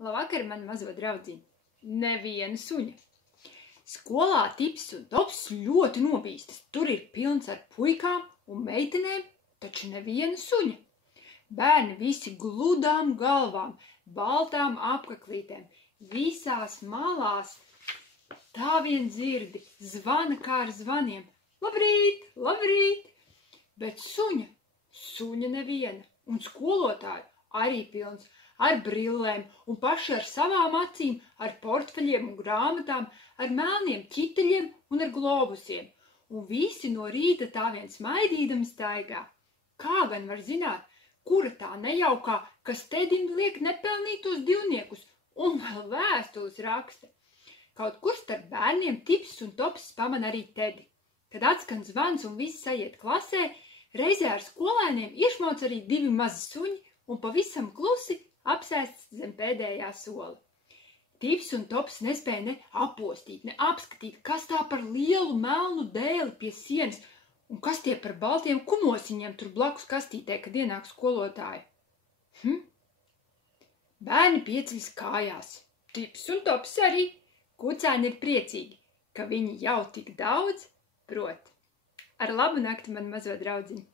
Labvakar, man mazo draudziņu. Neviena suņa. Skolā Tips un Tops ļoti nobīstas. Tur ir pilns ar puikām un meitenēm, taču neviena suņa. Bērni visi gludām galvām, baltām apaklītēm, visās malās. Tā vien dzirdi, zvana kā ar zvaniem. Labrīt, labrīt! Bet suņa neviena, un skolotāji arī pilns ar brillēm un paši ar savām acīm, ar portfeļiem un grāmatām, ar melniem ķiteļiem un ar globusiem. Un visi no rīta tā vien smaidīdami staigā. Kā gan var zināt, kura tā nejaukā, kas Tedim liek nepelnītos divniekus un vēl vēstules raksta? Kaut kur starp bērniem Tips un Tops pamana arī Tedi. Kad atskan zvans un viss aiziet klasē, reizē ar skolēniem iešmauc arī divi mazi suņi un pavisam klusi apsēsts zem pēdējā sola. Tips un Tops nespēja ne apostīt, ne apskatīt, kas tā par lielu melnu dēli pie sienas un kas tie par baltiem kumosiņiem tur blakus kastītē, kad ienāk skolotāji. Bērni pieceļas kājās. Tips un Tops arī. Kucēni ir priecīgi, ka viņi jau tik daudz prot. Ar labu nakti, man mazo draudziņu!